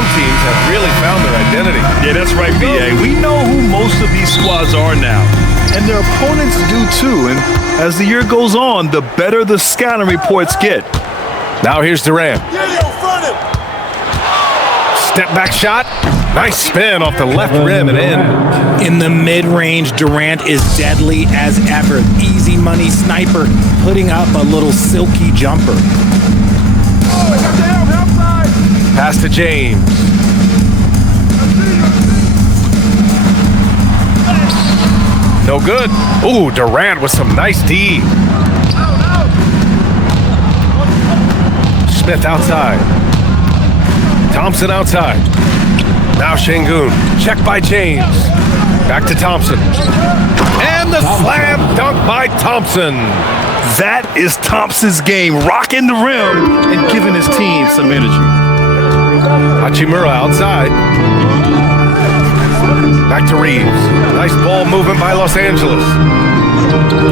some teams have really found their identity. Yeah, that's right, B.A. We know who most of these squads are now. And their opponents do too. And as the year goes on, the better the scouting reports get. Now here's Durant. Step back shot. Nice spin off the left rim and in. In the mid-range, Durant is deadly as ever. Easy money sniper, putting up a little silky jumper. Pass to James. No good. Ooh, Durant with some nice D. Smith outside. Thompson outside. Now Şengün. Check by James. Back to Thompson. And the slam dunk by Thompson. That is Thompson's game, rocking the rim and giving his team some energy. Hachimura outside. Back to Reeves. Nice ball movement by Los Angeles.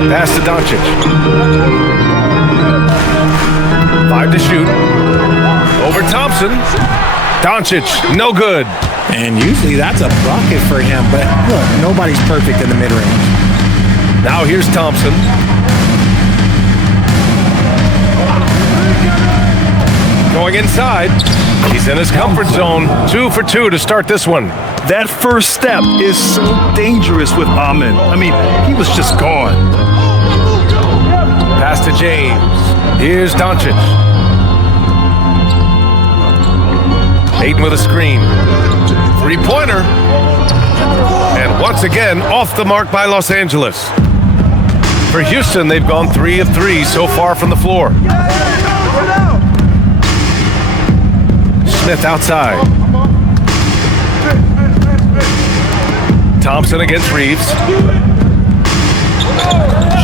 Pass to Doncic. 5 to shoot. Over Thompson. Doncic, no good. And usually that's a bucket for him, but look, nobody's perfect in the mid-range. Now here's Thompson. Going inside. He's in his comfort zone. 2 for 2 to start this one. That first step is so dangerous with Amin. I mean, he was just gone. Pass to James. Here's Doncic. Ayton with a screen. Three-pointer. And once again, off the mark by Los Angeles. For Houston, they've gone 3 of 3 so far from the floor. Smith outside. Thompson against Reeves.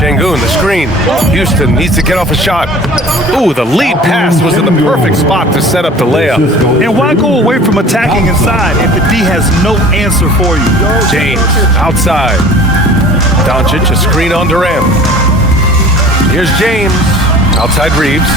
Şengün, the screen. Houston needs to get off a shot. Ooh, the lead pass was in the perfect spot to set up the layup. And why go away from attacking inside if the D has no answer for you? James outside. Doncic, a screen on Durant. Here's James. Outside Reeves.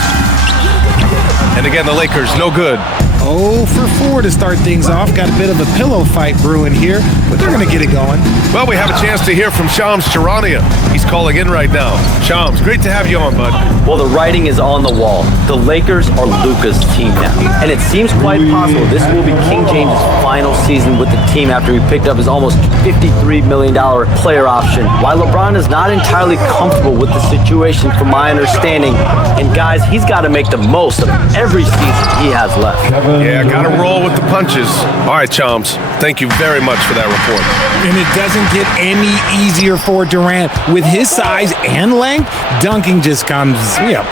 And again, the Lakers, no good. 0 for 4 to start things off. Got a bit of a pillow fight brewing here, but they're going to get it going. Well, we have a chance to hear from Shams Charania. He's calling in right now. Shams, great to have you on, bud. Well, the writing is on the wall. The Lakers are Luka's team now. And it seems quite possible this will be King James' final season with the team after he picked up his almost $53 million player option. While LeBron is not entirely comfortable with the situation from my understanding, and guys, he's got to make the most of every season he has left. Yeah, got to roll with the punches. All right, Shams, thank you very much for that report. And it doesn't get any easier for Durant. With his size and length, dunking just comes,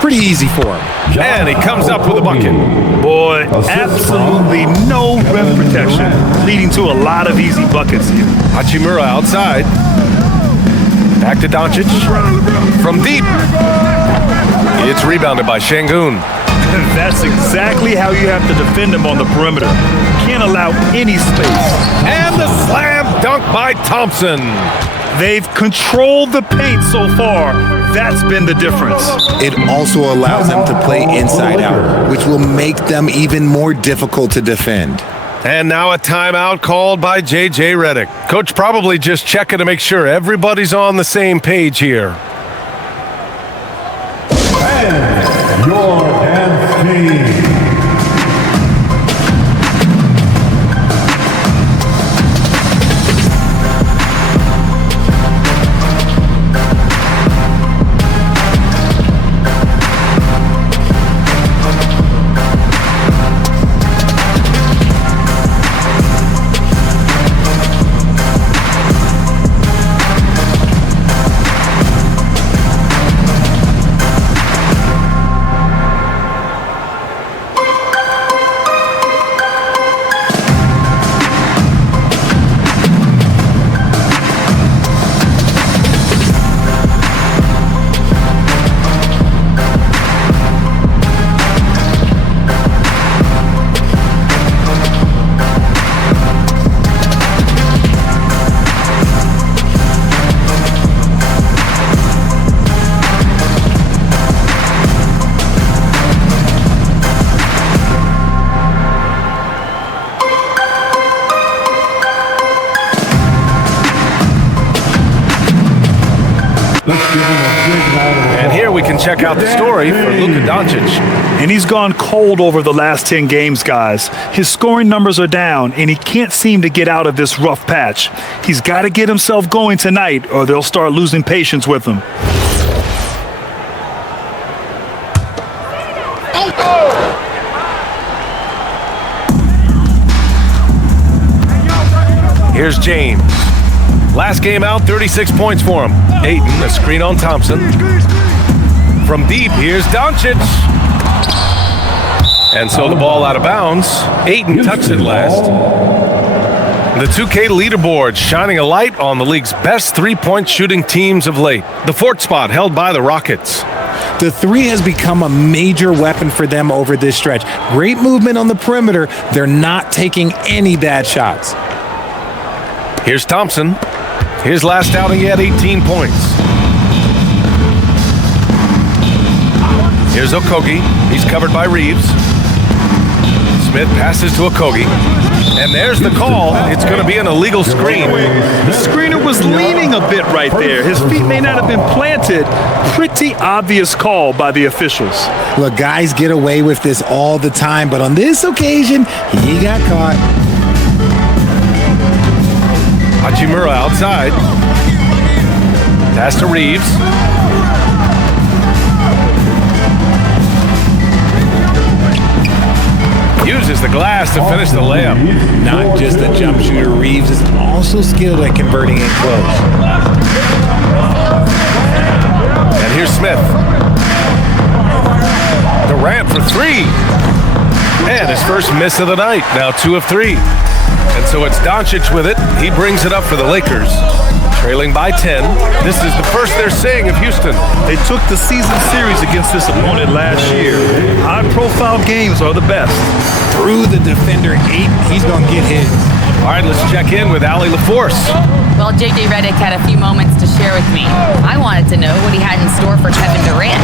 pretty easy for him. And he comes up with a bucket. Boy, absolutely no rim protection, leading to a lot of easy buckets here. Hachimura outside. Back to Doncic. From deep. It's rebounded by Şengün. That's exactly how you have to defend him on the perimeter. Can't allow any space. And the slam dunk by Thompson. They've controlled the paint so far. That's been the difference. It also allows them to play inside out, which will make them even more difficult to defend. And now a timeout called by J.J. Redick. Coach probably just checking to make sure everybody's on the same page here. And your dance team. Let's give him a big round of applause. And here we can check out the story for Luka Doncic. And he's gone cold over the last 10 games, guys. His scoring numbers are down, and he can't seem to get out of this rough patch. He's got to get himself going tonight, or they'll start losing patience with him. Here's James. Last game out, 36 points for him. Ayton, a screen on Thompson. From deep, here's Doncic. And so the ball out of bounds. Ayton touched it last. The 2K leaderboard shining a light on the league's best three-point shooting teams of late. The fourth spot held by the Rockets. The three has become a major weapon for them over this stretch. Great movement on the perimeter. They're not taking any bad shots. Here's Thompson. His last outing, he had 18 points. Here's Okogie. He's covered by Reeves. Smith passes to Okogie. And there's the call. It's going to be an illegal screen. The screener was leaning a bit right there. His feet may not have been planted. Pretty obvious call by the officials. Look, guys get away with this all the time, but on this occasion, he got caught. Hachimura outside. Pass to Reeves. Uses the glass to finish the layup. Not just a jump shooter, Reeves is also skilled at converting it close. And here's Smith. Durant for three. And his first miss of the night. Now 2 of 3. And so it's Doncic with it. He brings it up for the Lakers. Trailing by 10. This is the first they're seeing of Houston. They took the season series against this opponent last year. High-profile games are the best. Through the defender 8, he's going to get his. All right, let's check in with Allie LaForce. Well, J.J. Redick had a few moments to share with me. I wanted to know what he had in store for Kevin Durant.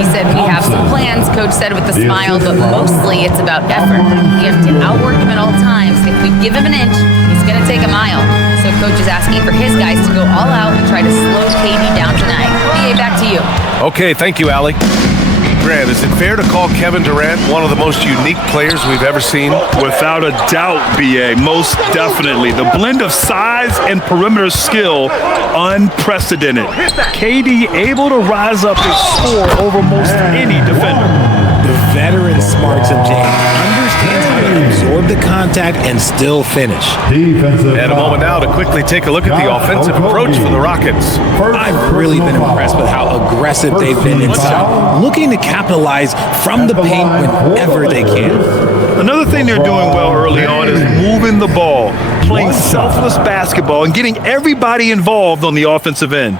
He said, we have some plans, Coach said with a smile, but mostly it's about effort. We have to outwork him at all times. If we give him an inch, he's going to take a mile. So Coach is asking for his guys to go all out and try to slow KD down tonight. B.A., back to you. Okay, thank you, Allie. Grant, is it fair to call Kevin Durant one of the most unique players we've ever seen? Without a doubt, B.A., most definitely. The blend of size and perimeter skill, unprecedented. KD able to rise up and score over most any defender. The veteran smarts of James understands how to absorb the contact and still finish. Defensive And a moment now to quickly take a look at the offensive approach for the Rockets. I've really been impressed with how aggressive they've been inside, looking to capitalize from the paint whenever they can. Another thing they're doing well early on is moving the ball, playing selfless basketball, and getting everybody involved on the offensive end.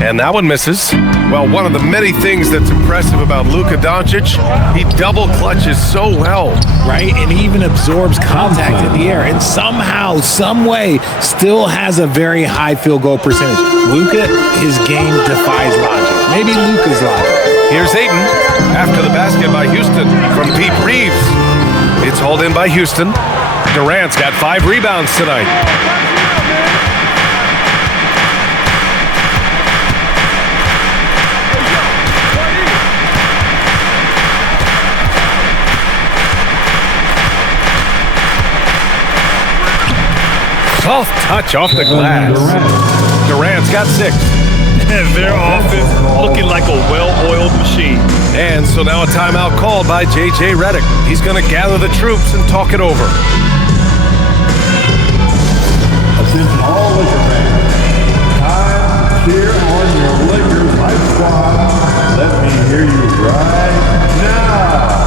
And that one misses. Well, one of the many things that's impressive about Luka Doncic, he double clutches so well. Right, and he even absorbs contact in the air, and somehow, some way, still has a very high field goal percentage. Luka, his game defies logic. Maybe Luka's logic. Here's Ayton after the basket by Houston from Pete Reeves. It's hauled in by Houston. Durant's got 5 rebounds tonight. Soft touch off the glass. Durant's got 6. And their offense looking like a well-oiled machine. And so now a timeout called by J.J. Redick. He's going to gather the troops and talk it over. Attention all Laker fans. Time to cheer on your Lakers life squad. Let me hear you right now.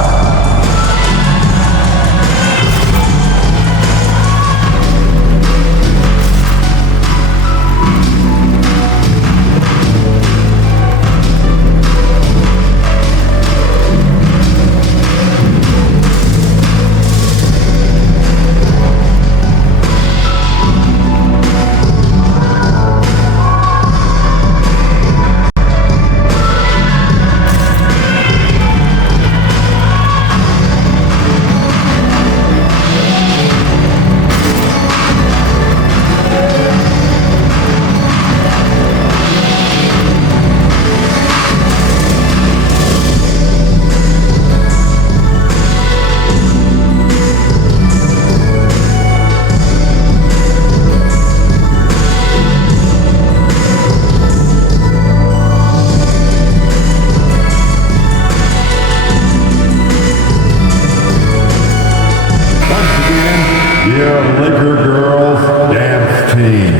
your Laker girls dance team.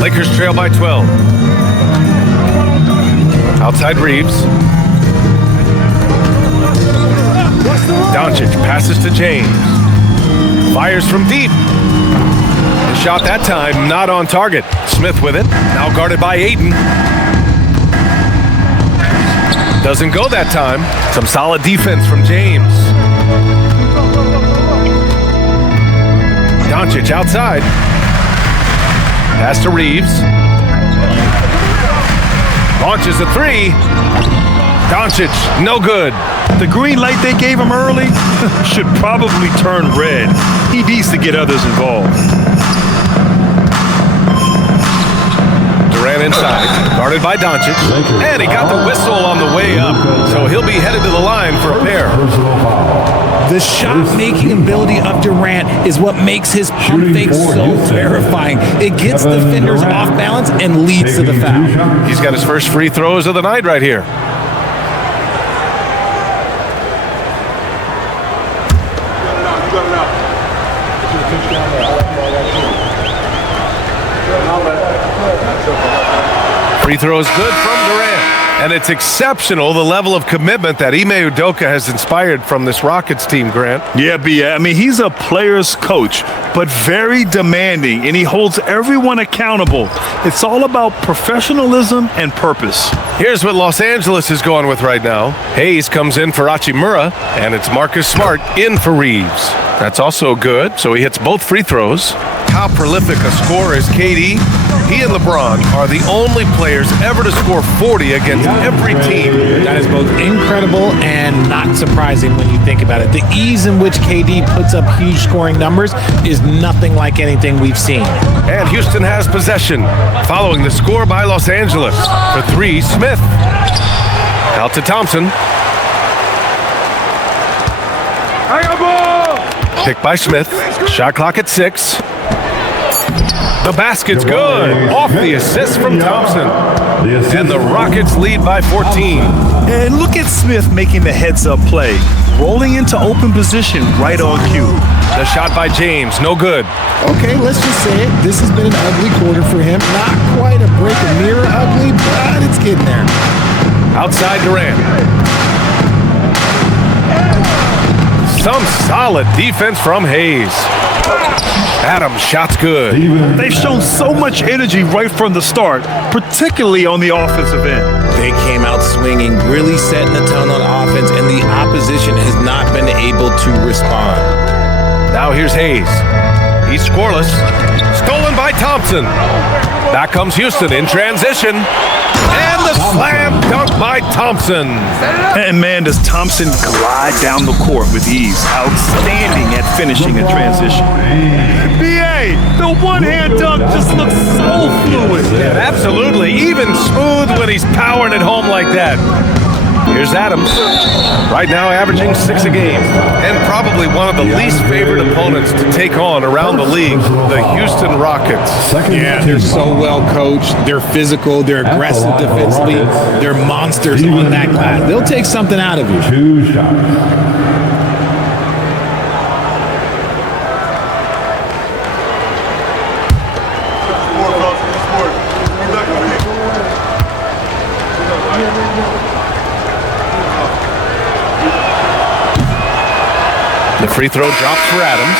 Lakers trail by 12. Outside Reeves. Doncic passes to James. Fires from deep. The shot that time not on target. Smith with it. Now guarded by Ayton. Doesn't go that time. Some solid defense from James. Doncic outside. Pass to Reeves. Launches a three. Doncic, no good. The green light they gave him early should probably turn red. He needs to get others involved. Durant inside, guarded by Doncic. And he got the whistle on the way up, so he'll be headed to the line for a pair. The shot-making ability of Durant is what makes his pump fake so terrifying. It gets defenders off balance and leads to the foul. He's got his first free throws of the night right here. Free throw is good from Durant. And it's exceptional, the level of commitment that Ime Udoka has inspired from this Rockets team, Grant. Yeah, B.A. I mean, he's a player's coach, but very demanding, and he holds everyone accountable. It's all about professionalism and purpose. Here's what Los Angeles is going with right now. Hayes comes in for Hachimura, and it's Marcus Smart in for Reeves. That's also good, so he hits both free throws. How prolific a scorer is KD? He and LeBron are the only players ever to score 40 against every team. That is both incredible and not surprising when you think about it. The ease in which KD puts up huge scoring numbers is nothing like anything we've seen. And Houston has possession, following the score by Los Angeles. For three, Smith. Out to Thompson. Picked by Smith. Shot clock at 6. The basket's good. Off the assist from Thompson. And the Rockets lead by 14. And look at Smith making the heads-up play, rolling into open position right on cue. The shot by James, no good. Okay, let's just say it. This has been an ugly quarter for him. Not quite a break a mirror ugly, but it's getting there. Outside Durant. Some solid defense from Hayes. Adams, shot's good. They've shown so much energy right from the start, particularly on the offensive end. They came out swinging, really setting the tone on offense, and the opposition has not been able to respond. Now here's Hayes. He's scoreless. Stolen by Thompson. Back comes Houston in transition. And the slam dunk by Thompson. And man, does Thompson glide down the court with ease. Outstanding at finishing in transition. B.A., the one-hand dunk just looks so fluid. Absolutely. Even smooth when he's powering it home like that. Here's Adams. Right now averaging 6 a game. And probably one of the least favorite opponents to take on around the league, the Houston Rockets. Yeah, they're so well coached. They're physical. They're aggressive defensively. They're monsters on that glass. They'll take something out of you. 2 shots. The free throw drops for Adams.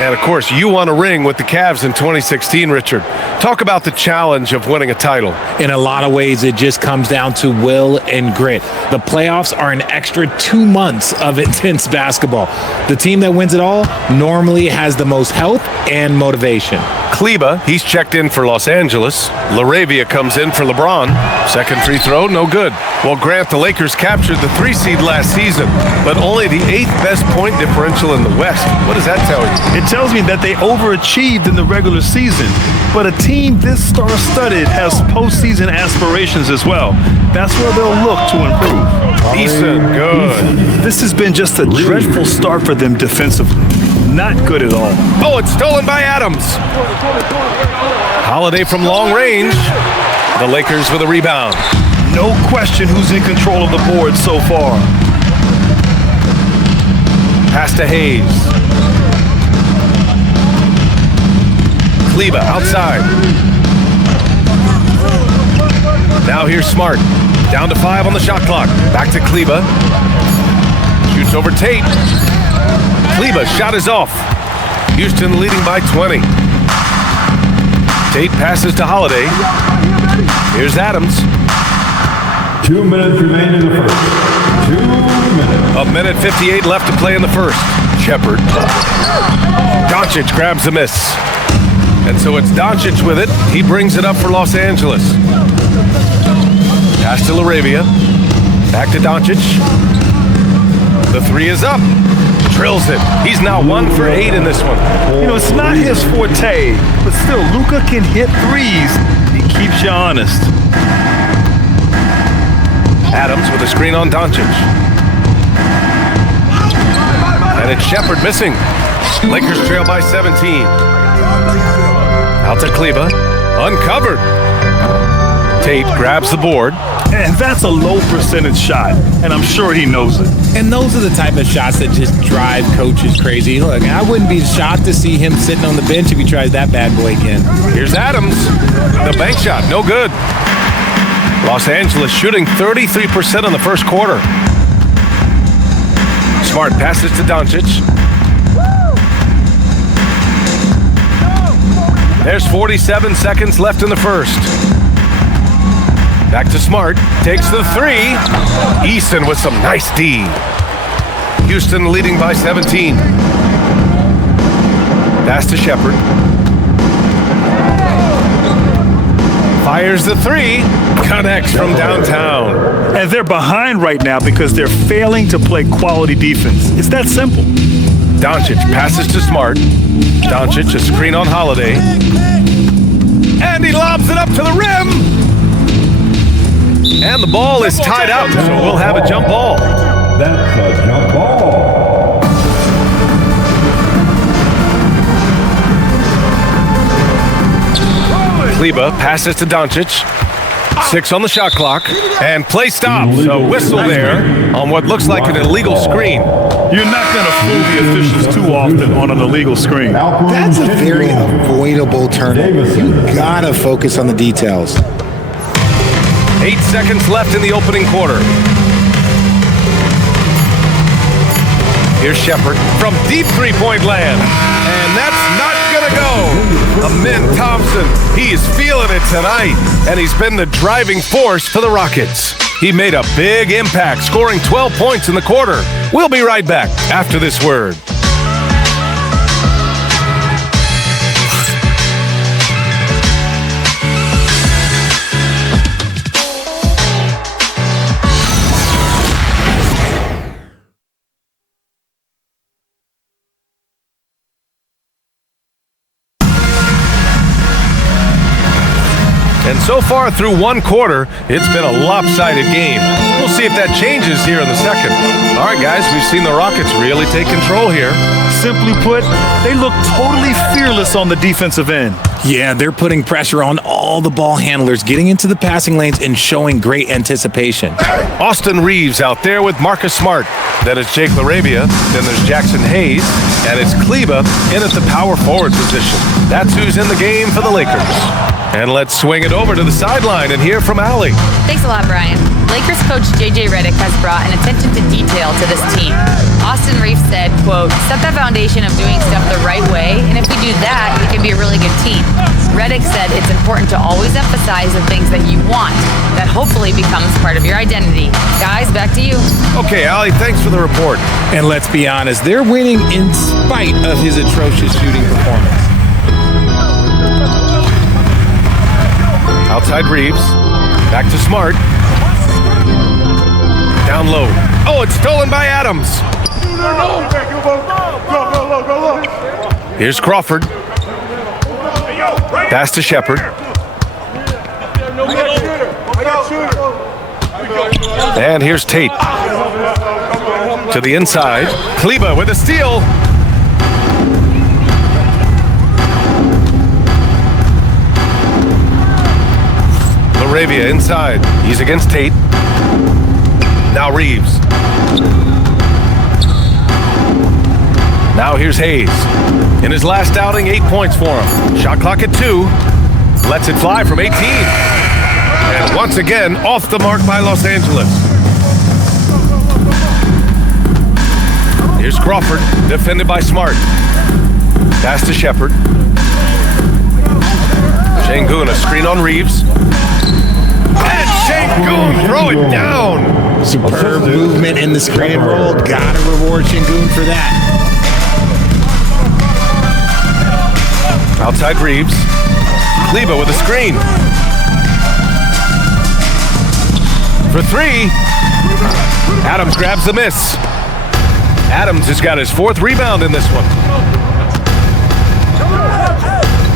And, of course, you won a ring with the Cavs in 2016, Richard. Talk about the challenge of winning a title. In a lot of ways, it just comes down to will and grit. The playoffs are an extra 2 months of intense basketball. The team that wins it all normally has the most health and motivation. Kleba, he's checked in for Los Angeles. LaRavia comes in for LeBron. Second free throw, no good. Well, Grant, the Lakers captured the 3 seed last season, but only the 8th best point differential in the West. What does that tell you? It tells me that they overachieved in the regular season, but a team this star-studded has postseason aspirations as well. That's where they'll look to improve. Decent, good. This has been just a dreadful start for them defensively. not good at all. Oh, it's stolen by Adams. Holiday from long range. The Lakers with a rebound. No question who's in control of the board so far. Pass to Hayes. Kleba outside. Now here's Smart. Down to 5 on the shot clock. Back to Kleba. Shoots over Tate. Kleba's shot is off. Houston leading by 20. Tate passes to Holiday. Here's Adams. 2 minutes remain in the first. 2 minutes. A minute 58 left to play in the first. Shepard. Doncic grabs the miss. And so it's Doncic with it. He brings it up for Los Angeles. Pass to LaRavia. Back to Doncic. The three is up. Drills it. He's now 1 for 8 in this one. You know, it's not his forte, but still, Luka can hit threes. He keeps you honest. Adams with a screen on Doncic. And it's Shepard missing. Lakers trail by 17. Out to Kleba. Uncovered. Tate grabs the board. And that's a low percentage shot, and I'm sure he knows it. And those are the type of shots that just drive coaches crazy. Look, I wouldn't be shocked to see him sitting on the bench if he tries that bad boy again. Here's Adams. The bank shot, no good. Los Angeles shooting 33% in the first quarter. Smart passes to Doncic. There's 47 seconds left in the first. Back to Smart. Takes the three. Easton with some nice D. Houston leading by 17. Pass to Shepard. Fires the three. Connects from downtown. And they're behind right now because they're failing to play quality defense. It's that simple. Doncic passes to Smart. Doncic, a screen on Holiday. And he lobs it up to the rim. And the ball is tied up, so we'll have a jump ball. That's a jump ball. Kleba passes to Doncic. 6 on the shot clock. And play stops. A whistle there on what looks like an illegal screen. You're not going to fool the officials too often on an illegal screen. That's a very avoidable turnover. You gotta focus on the details. 8 seconds left in the opening quarter. Here's Shepard from deep three-point land. And that's not gonna go. Amin Thompson, he is feeling it tonight. And he's been the driving force for the Rockets. He made a big impact, scoring 12 points in the quarter. We'll be right back after this word. And so far through one quarter, it's been a lopsided game. We'll see if that changes here in the second. All right, guys, we've seen the Rockets really take control here. Simply put, they look totally fearless on the defensive end. Yeah, they're putting pressure on all the ball handlers, getting into the passing lanes and showing great anticipation. Austin Reeves out there with Marcus Smart. Then it's Jake LaRavia. Then there's Jackson Hayes. And it's Kleba in at the power forward position. That's who's in the game for the Lakers. And let's swing it over to the sideline and hear from Allie. Thanks a lot, Brian. Lakers coach J.J. Redick has brought an attention to detail to this team. Austin Reeves said, quote, set that foundation of doing stuff the right way, and if we do that, we can be a really good team. Redick said it's important to always emphasize the things that you want. That hopefully becomes part of your identity. Guys, back to you. Okay, Allie, thanks for the report. And let's be honest, they're winning in spite of his atrocious shooting performance. Outside Reeves. Back to Smart. Down low. Oh, it's stolen by Adams. Here's Crawford. Pass to Shepard. And here's Tate. To the inside. Kleba with a steal. LaRavia inside. He's against Tate. Now Reeves. Now here's Hayes. In his last outing, 8 points for him. Shot clock at 2. Lets it fly from 18. And once again, off the mark by Los Angeles. Here's Crawford, defended by Smart. Pass to Shepard. Şengün, a screen on Reeves. And Şengün, throw it down. Superb movement in the screen and roll. Gotta reward Şengün for that. Outside Reeves. Kleba with a screen. For 3. Adams grabs the miss. Adams has got his 4th rebound in this one.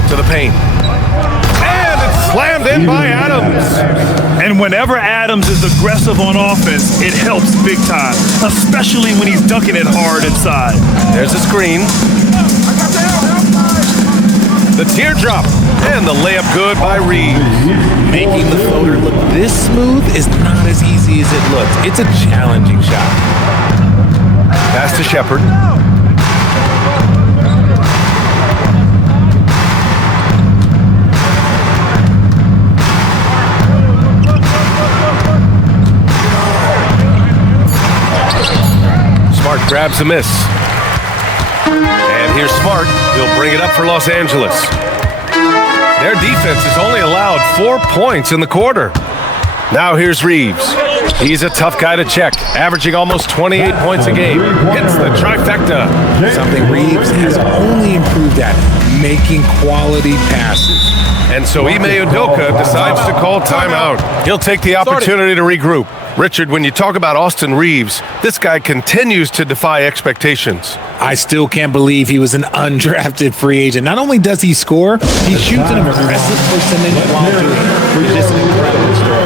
To the paint. And it's slammed in by Adams. And whenever Adams is aggressive on offense, it helps big time, especially when he's dunking it hard inside. There's a screen. The teardrop. And the layup good by Reeves. Making the floater look this smooth is not as easy as it looks. It's a challenging shot. Pass to Shepard. Smart grabs a miss. And here's Smart. He'll bring it up for Los Angeles. Their defense has only allowed 4 points in the quarter. Now here's Reeves. He's a tough guy to check, averaging almost 28 points a game. Hits the trifecta. Something Reeves has only improved at, making quality passes. And so Ime Udoka decides to call timeout. He'll take the opportunity to regroup. Richard, when you talk about Austin Reeves, this guy continues to defy expectations. I still can't believe he was an undrafted free agent. Not only does he score, he shoots an impressive percentage while doing it. It's just an incredible story.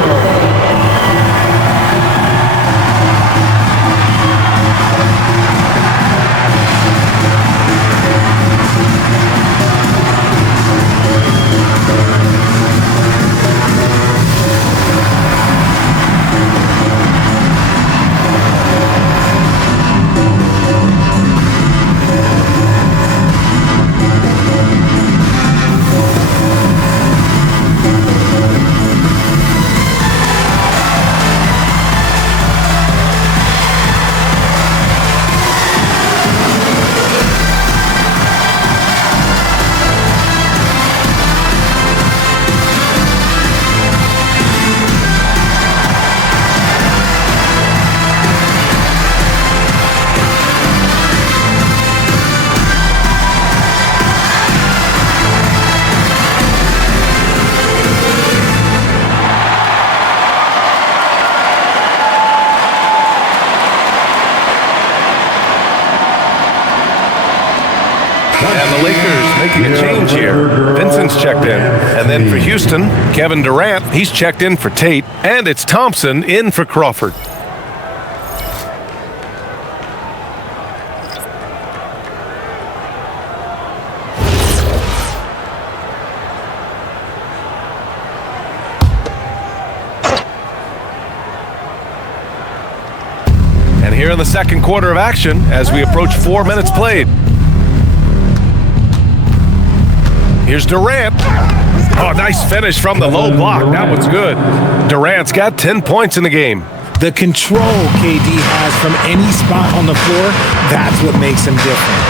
And the Lakers making a change here. Vincent's checked in. And then for Houston, Kevin Durant, he's checked in for Tate. And it's Thompson in for Crawford. And here in the second quarter of action, as we approach 4 minutes played. Here's Durant. Oh, nice finish from the low block. That was good. Durant's got 10 points in the game. The control KD has from any spot on the floor, that's what makes him different.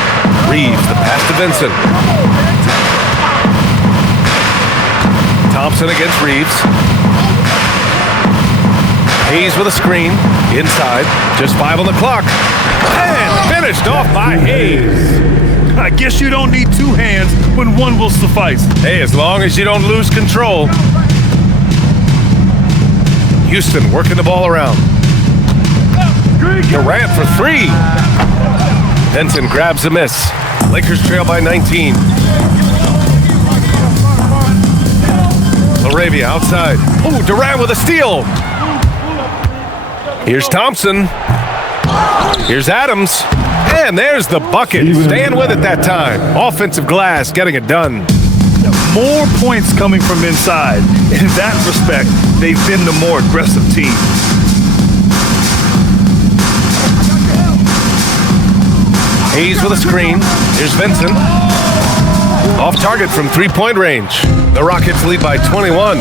Reeves, the pass to Vincent. Thompson against Reeves. Hayes with a screen. Inside. Just 5 on the clock. And finished off by Hayes. I guess you don't need 2 hands when 1 will suffice. Hey, as long as you don't lose control. Houston working the ball around. Durant for 3. Vincent grabs the miss. Lakers trail by 19. LaRavia outside. Oh, Durant with a steal. Here's Thompson. Here's Adams. And there's the bucket. Staying with it that time. Offensive glass, getting it done. More points coming from inside. In that respect, they've been the more aggressive team. Hayes with a screen. Here's Vincent. Off target from three-point range. The Rockets lead by 21.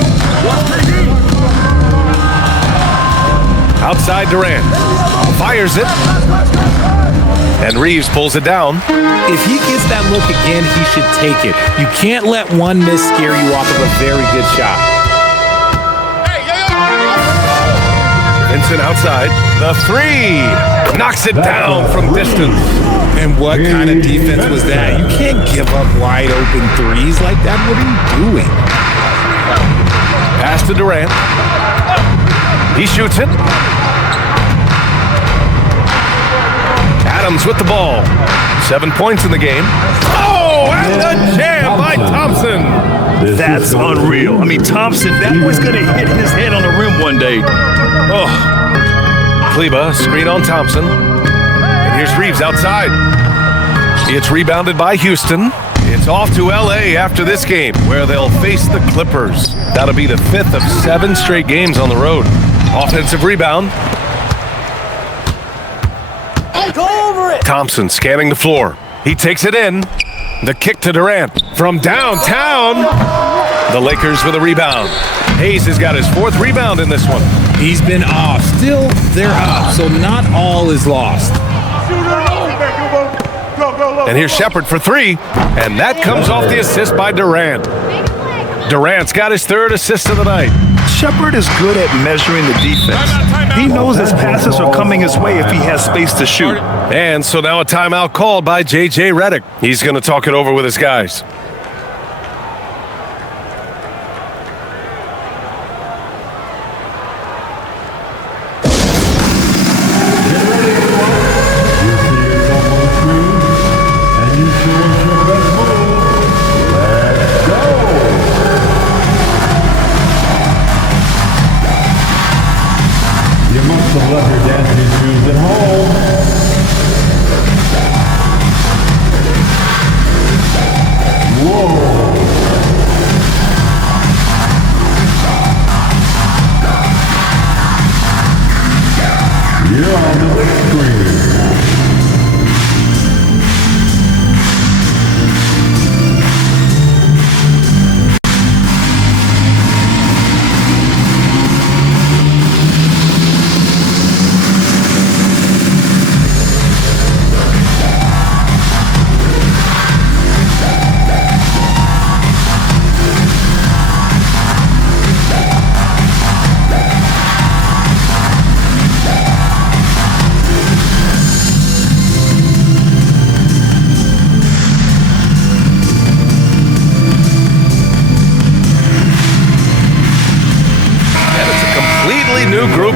Outside Durant. Fires it. And Reeves pulls it down. If he gets that look again, he should take it. You can't let one miss scare you off of a very good shot. Vincent outside. The three. Knocks it down from distance. And what kind of defense was that? You can't give up wide open threes like that. What are you doing? Pass to Durant. He shoots it. Adams with the ball. 7 points in the game. Oh, and the jam by Thompson. That's unreal. I mean, Thompson, that was going to hit his head on the rim one day. Oh. Kleba, screen on Thompson. And here's Reeves outside. It's rebounded by Houston. It's off to L.A. after this game, where they'll face the Clippers. That'll be the 5th of 7 straight games on the road. Offensive rebound. Go over it. Thompson scanning the floor. He takes it in. The kick to Durant from downtown. The Lakers with a rebound. Hayes has got his 4th rebound in this one. He's been off. Still, they're up, so not all is lost. And here's Shepard for 3. And that comes off the assist by Durant. Durant's got his 3rd assist of the night. Shepard is good at measuring the defense. He knows his passes are coming his way if he has space to shoot. And so now a timeout called by J.J. Redick. He's going to talk it over with his guys.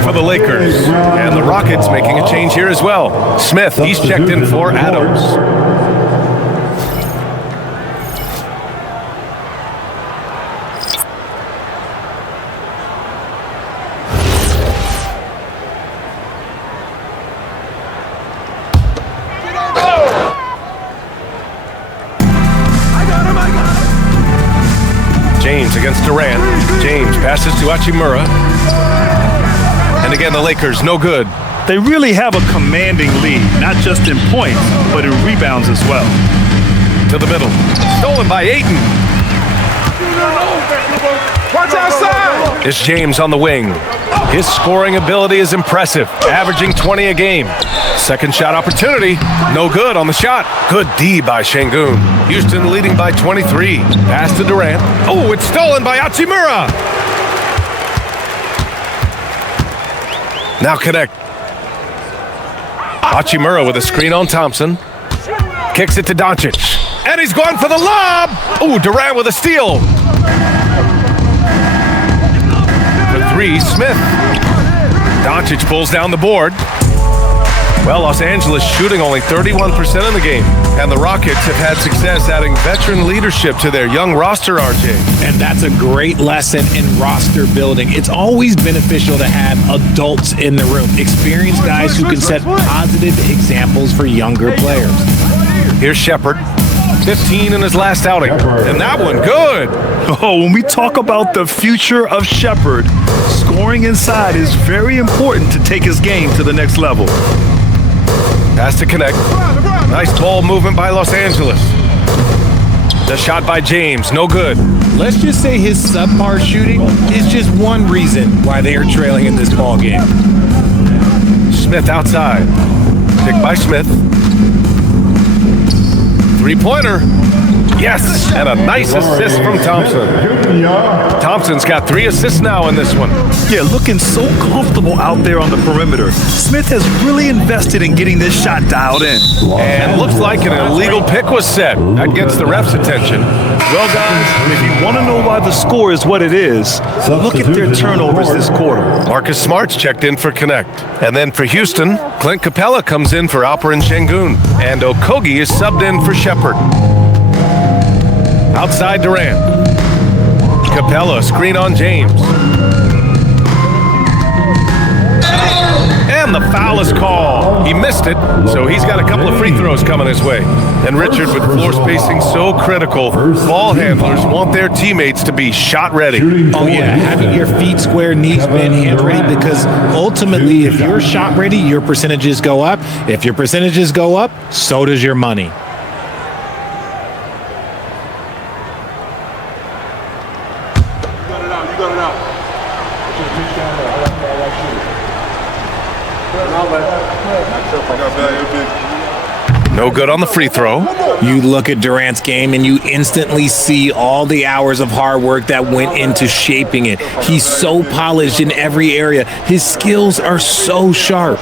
For the Lakers. And the Rockets making a change here as well. Smith, he's checked in for Adams. James against Durant. James passes to Hachimura. And again, the Lakers, no good. They really have a commanding lead, not just in points, but in rebounds as well. To the middle. Stolen by Ayton. Watch outside! It's James on the wing. His scoring ability is impressive, averaging 20 a game. Second shot opportunity, no good on the shot. Good D by Şengün. Houston leading by 23. Pass to Durant. Oh, it's stolen by Hachimura. Now connect. Hachimura with a screen on Thompson. Kicks it to Doncic. And he's going for the lob. Oh, Durant with a steal. For 3, Smith. Doncic pulls down the board. Well, Los Angeles shooting only 31% in the game. And the Rockets have had success adding veteran leadership to their young roster, RJ. And that's a great lesson in roster building. It's always beneficial to have adults in the room, experienced guys who can set positive examples for younger players. Here's Shepard. 15 in his last outing. And that one, good. Oh, when we talk about the future of Shepherd, scoring inside is very important to take his game to the next level. Pass to connect. Nice ball movement by Los Angeles. The shot by James, no good. Let's just say his subpar shooting is just one reason why they are trailing in this ball game. Smith outside. Pick by Smith. Three-pointer. Yes, and a nice assist from Thompson. Thompson's got 3 assists now in this one. Yeah, looking so comfortable out there on the perimeter. Smith has really invested in getting this shot dialed in. And looks like an illegal pick was set. That gets the ref's attention. Well, guys, if you want to know why the score is what it is, look at their turnovers this quarter. Marcus Smart's checked in for Connect. And then for Houston, Clint Capella comes in for Alperen Şengün. And Okogie is subbed in for Shepherd. Outside Durant. Capella, screen on James. And the foul is called. He missed it, so he's got a couple of free throws coming his way. And Richard, with floor spacing so critical, ball handlers want their teammates to be shot ready. Oh yeah, having your feet square, knees bent, hands ready, because ultimately if you're shot ready, your percentages go up. If your percentages go up, so does your money. No good on the free throw. You look at Durant's game and you instantly see all the hours of hard work that went into shaping it. He's so polished in every area. His skills are so sharp.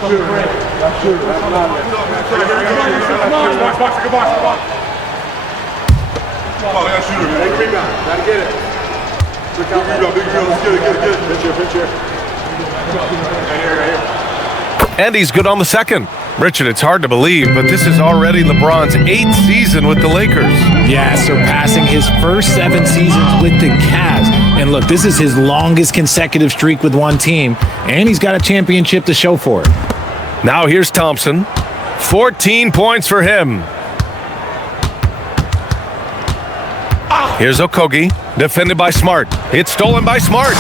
And he's good on the second. Richard, it's hard to believe, but this is already LeBron's 8th season with the Lakers. Yeah, surpassing his first 7 seasons with the Cavs. And look, this is his longest consecutive streak with one team, and he's got a championship to show for it. Now here's Thompson. 14 points for him. Here's Okogie, defended by Smart. It's stolen by Smart.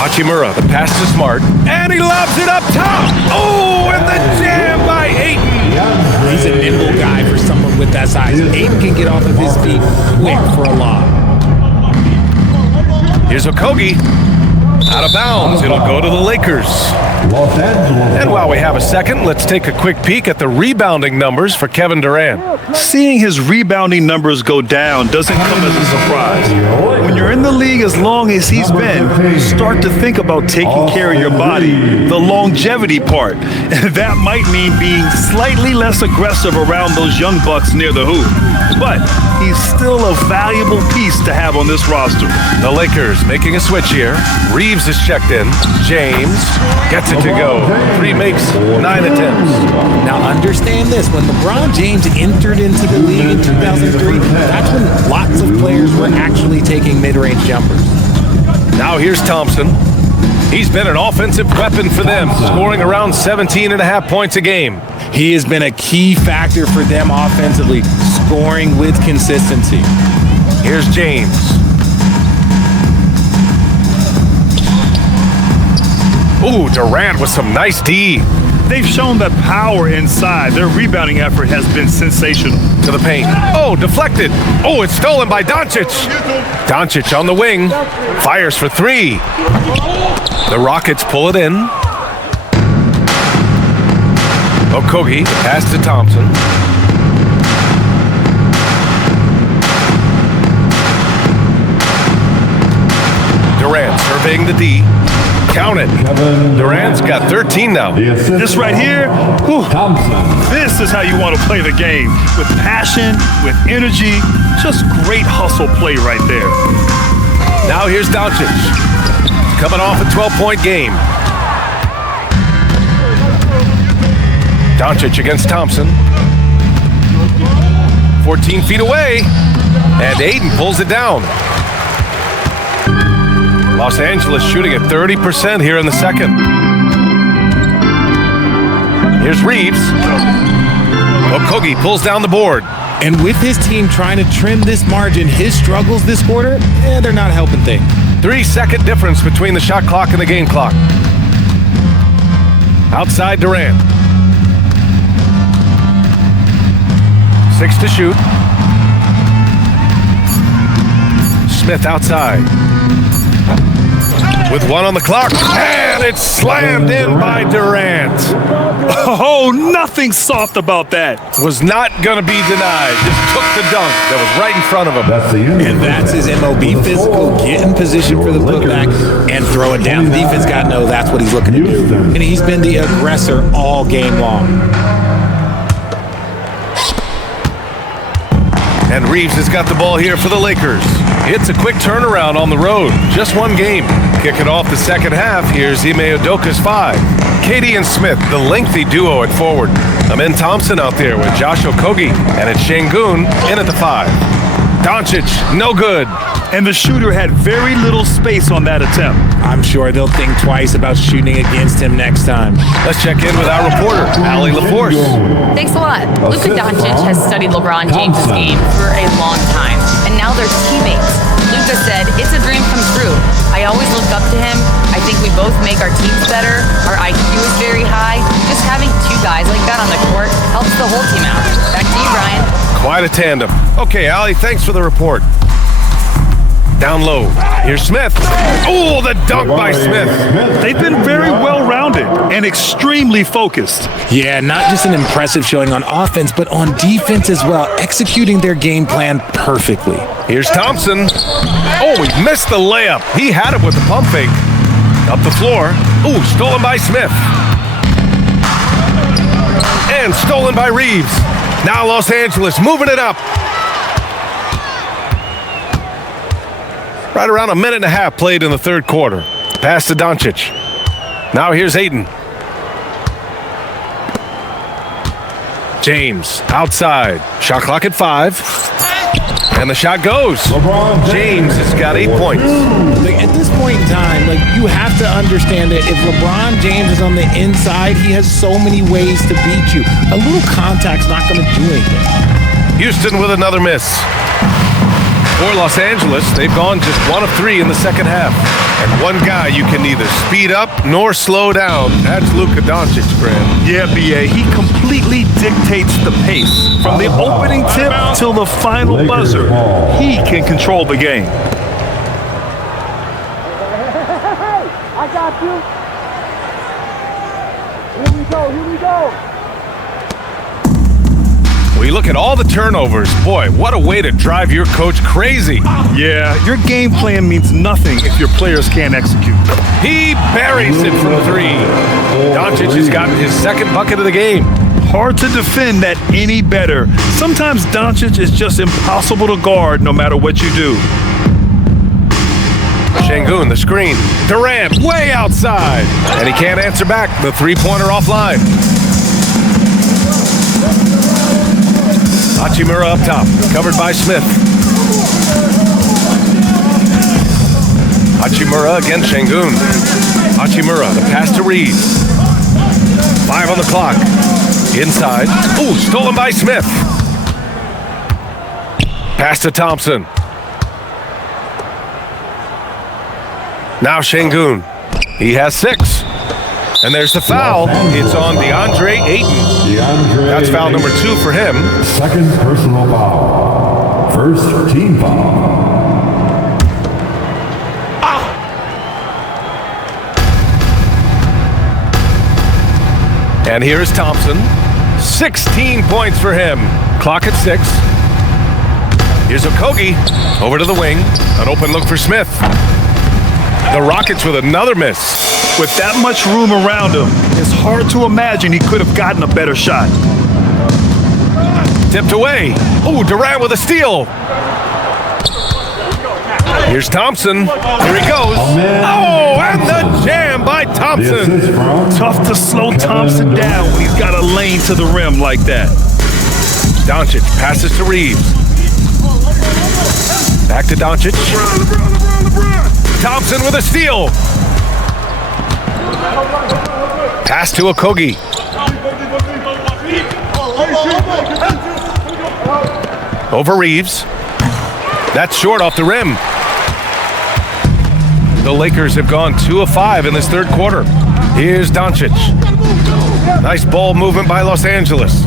Hachimura, the pass to Smart, and he lobs it up top. Oh, and the jam by Ayton. He's a nimble guy for someone with that size. Ayton can get off of his feet quick for a lob. Here's Okogie. Out of bounds. It'll go to the Lakers. Los Angeles. And while we have a second, let's take a quick peek at the rebounding numbers for Kevin Durant. Seeing his rebounding numbers go down doesn't come as a surprise. When you're in the league as long as he's been, you start to think about taking care of your body, the longevity part. And that might mean being slightly less aggressive around those young bucks near the hoop. But he's still a valuable piece to have on this roster. The Lakers making a switch here. Reeves is checked in. James gets it to go. 3 makes, 9 attempts. Now understand this, when LeBron James entered into the league in 2003, that's when lots of players were actually taking mid-range jumpers. Now here's Thompson. He's been an offensive weapon for them, scoring around 17.5 points a game. He has been a key factor for them offensively, scoring with consistency. Here's James. Ooh, Durant with some nice D. They've shown that power inside. Their rebounding effort has been sensational. To the paint. Oh, deflected. Oh, it's stolen by Doncic. Doncic on the wing. Fires for 3. The Rockets pull it in. Okogie, pass to Thompson. Durant surveying the D. Count it. Durant's got 13 now. This right here, whew, this is how you want to play the game. With passion, with energy, just great hustle play right there. Now here's Doncic. Coming off a 12-point game. Doncic against Thompson. 14 feet away. And Ayton pulls it down. Los Angeles shooting at 30% here in the second. Here's Reeves. Okogie pulls down the board. And with his team trying to trim this margin, his struggles this quarter, they're not helping things. 3-second difference between the shot clock and the game clock. Outside Durant. 6 to shoot. Smith outside. With 1 on the clock. And it's slammed in by Durant. Oh, nothing soft about that. Was not going to be denied. Just took the dunk that was right in front of him. That's the end. And that's his MOB physical, get in position for the putback and throw it down. The defense got to know that's what he's looking to do. And he's been the aggressor all game long. And Reeves has got the ball here for the Lakers. It's a quick turnaround on the road. Just 1 game. Kicking off the second half, here's Ime Udoka's 5. Katie and Smith, the lengthy duo at forward. Amen Thompson out there with Josh Okogie. And it's Şengün in at the 5. Doncic, no good. And the shooter had very little space on that attempt. I'm sure they'll think twice about shooting against him next time. Let's check in with our reporter, Allie LaForce. Thanks a lot. Luka Doncic has studied LeBron James' game for a long time, and now they're teammates. Luka said, "It's a dream come true. I always look up to him. I think we both make our teams better. Our IQ is very high. Just having 2 guys like that on the court helps the whole team out." Back to you, Brian. Quite a tandem. Okay, Allie, thanks for the report. Down low. Here's Smith. Oh, the dunk by Smith. They've been very well-rounded and extremely focused. Yeah, not just an impressive showing on offense, but on defense as well, executing their game plan perfectly. Here's Thompson. Oh, he missed the layup. He had it with the pump fake. Up the floor. Ooh, stolen by Smith. And stolen by Reeves. Now Los Angeles moving it up. Right around 1.5 minutes played in the third quarter. Pass to Doncic. Now here's Ayton. James outside. Shot clock at 5. And the shot goes. James has got 8 points. At this point in time, you have to understand that if LeBron James is on the inside, he has so many ways to beat you. A little contact's not going to do anything. Houston with another miss. For Los Angeles, they've gone just 1 of 3 in the second half. And one guy you can neither speed up nor slow down. That's Luka Doncic, Grant. Yeah, B.A., he completely dictates the pace. From the opening tip till the final buzzer, he can control the game. I got you. Here we go, here we go. We look at all the turnovers. Boy, what a way to drive your coach crazy. Yeah, your game plan means nothing if your players can't execute. He buries it from 3. Doncic has gotten his 2nd bucket of the game. Hard to defend that any better. Sometimes Doncic is just impossible to guard no matter what you do. Şengün, the screen. Durant, way outside. And he can't answer back. The 3-pointer offline. Hachimura up top, covered by Smith. Hachimura against Şengün. Hachimura, the pass to Reeves. 5 on the clock. Inside. Ooh, stolen by Smith. Pass to Thompson. Now Şengün. He has 6. And there's the foul. It's on DeAndre Ayton. That's foul number 2 for him. 2nd personal foul. 1st team foul. And here's Thompson. 16 points for him. Clock at 6. Here's Okogie. Over to the wing. An open look for Smith. The Rockets with another miss. With that much room around him, it's hard to imagine he could have gotten a better shot. Tipped away. Ooh, Durant with a steal. Here's Thompson. Here he goes. Oh, and the jam by Thompson. Tough to slow Thompson down when he's got a lane to the rim like that. Doncic passes to Reeves. Back to Doncic. Thompson with a steal. Pass to Okogie. Over Reeves. That's short off the rim. The Lakers have gone 2 of 5 in this third quarter. Here's Doncic. Nice ball movement by Los Angeles.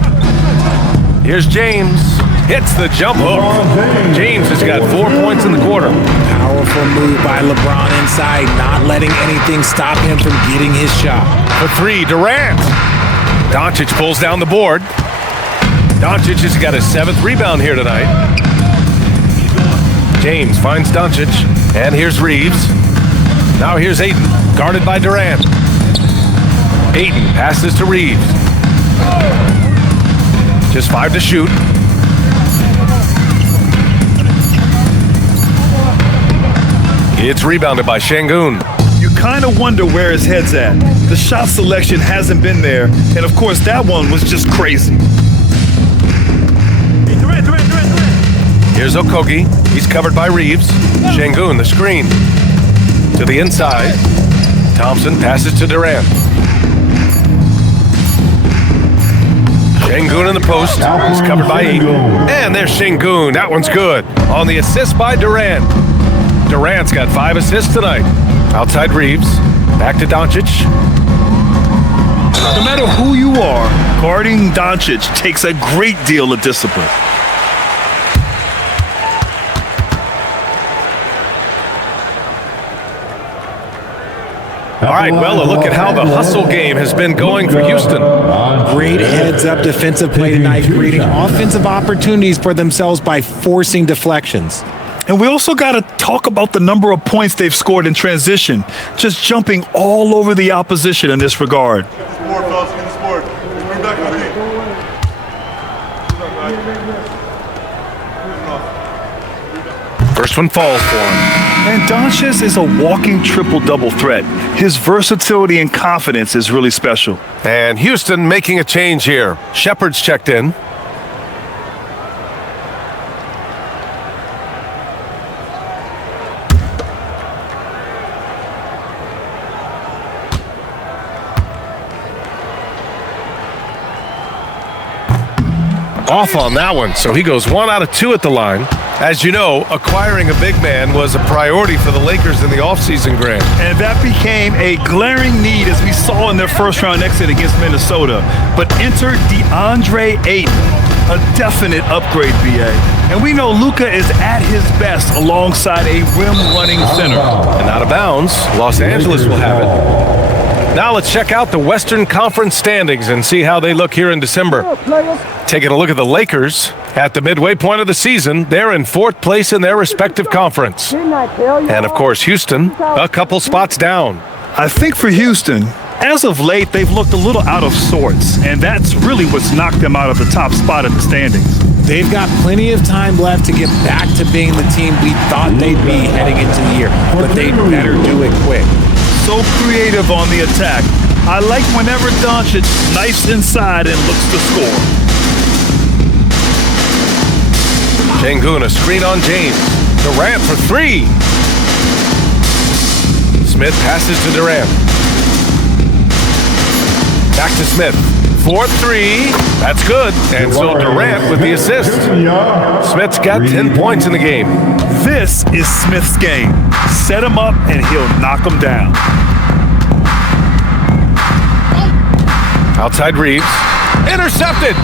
Here's James. Hits the jump hook. James has got 4 points in the quarter. Powerful move by LeBron inside, not letting anything stop him from getting his shot. For 3, Durant. Doncic pulls down the board. Doncic has got his 7th rebound here tonight. James finds Doncic. And here's Reeves. Now here's Ayton, guarded by Durant. Ayton passes to Reeves. Just 5 to shoot. It's rebounded by Şengün. You kind of wonder where his head's at. The shot selection hasn't been there, and of course that one was just crazy. Here's Okogie. He's covered by Reeves. Şengün, the screen. To the inside. Thompson passes to Durant. Şengün in the post. He's covered by Ayton. And there's Şengün. That one's good. On the assist by Durant. Durant's got 5 assists tonight. Outside Reeves. Back to Doncic. No matter who you are, guarding Doncic takes a great deal of discipline. All right, well, a look at how the hustle game has been going for Houston. Great heads-up defensive play tonight, creating offensive opportunities for themselves by forcing deflections. And we also got to talk about the number of points they've scored in transition, just jumping all over the opposition in this regard. First one falls for him. And Doncic is a walking triple-double threat. His versatility and confidence is really special. And Houston making a change here. Shepard's checked in. Off on that one, so he goes 1 out of 2 at the line. As you know, acquiring a big man was a priority for the Lakers in the offseason, Grant. And that became a glaring need as we saw in their first-round exit against Minnesota. But enter DeAndre Ayton, a definite upgrade, BA. And we know Luka is at his best alongside a rim-running center. And out of bounds, Los Angeles will have it. Now let's check out the Western Conference standings and see how they look here in December. Taking a look at the Lakers at the midway point of the season, they're in 4th place in their respective conference. And of course, Houston, a couple spots down. I think for Houston, as of late, they've looked a little out of sorts, and that's really what's knocked them out of the top spot in the standings. They've got plenty of time left to get back to being the team we thought they'd be heading into the year, but they better do it quick. So creative on the attack. I like whenever Doncic knifes inside and looks to score. Şengün, a screen on James. Durant for 3. Smith passes to Durant. Back to Smith. 4-3. That's good. And so Durant with the assist. Smith's got 10 points in the game. This is Smith's game. Set him up and he'll knock him down. Outside Reeves. Intercepted.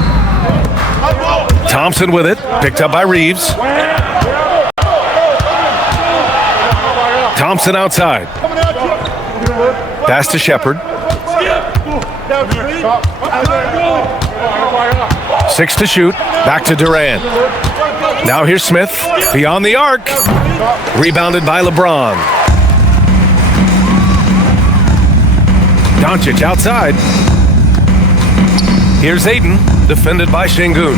Thompson with it. Picked up by Reeves. Thompson outside. Pass to Shepard. 6 to shoot. Back to Durant. Now here's Smith. Beyond the arc. Rebounded by LeBron. Doncic outside. Here's Ayton. Defended by Şengün.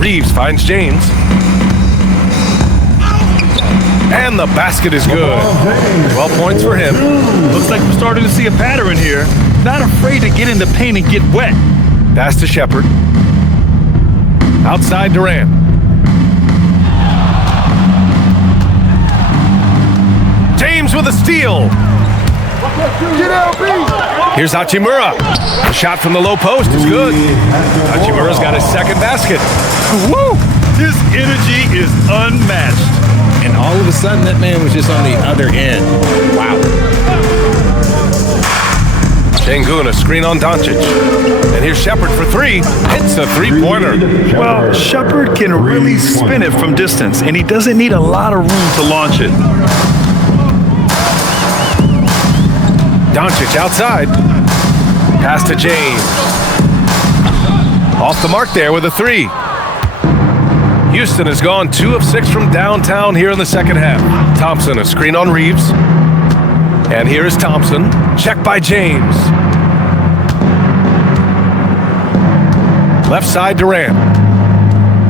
Reeves finds James. And the basket is good. 12 points for him. Looks like we're starting to see a pattern here. Not afraid to get in the paint and get wet. Pass to Shepard. Outside Durant. James with a steal. Here's Hachimura. The shot from the low post is good. Hachimura's got his second basket. Woo! His energy is unmatched. And all of a sudden, that man was just on the other end. Wow. Şengün, a screen on Doncic. And here's Shepard for three. Hits a three-pointer. Well, Shepard can really spin it from distance, and he doesn't need a lot of room to launch it. Doncic outside. Pass to James. Off the mark there with a three. Houston has gone 2 of 6 from downtown here in the second half. Thompson, a screen on Reeves. And here is Thompson. Checked by James. Left side, Durant.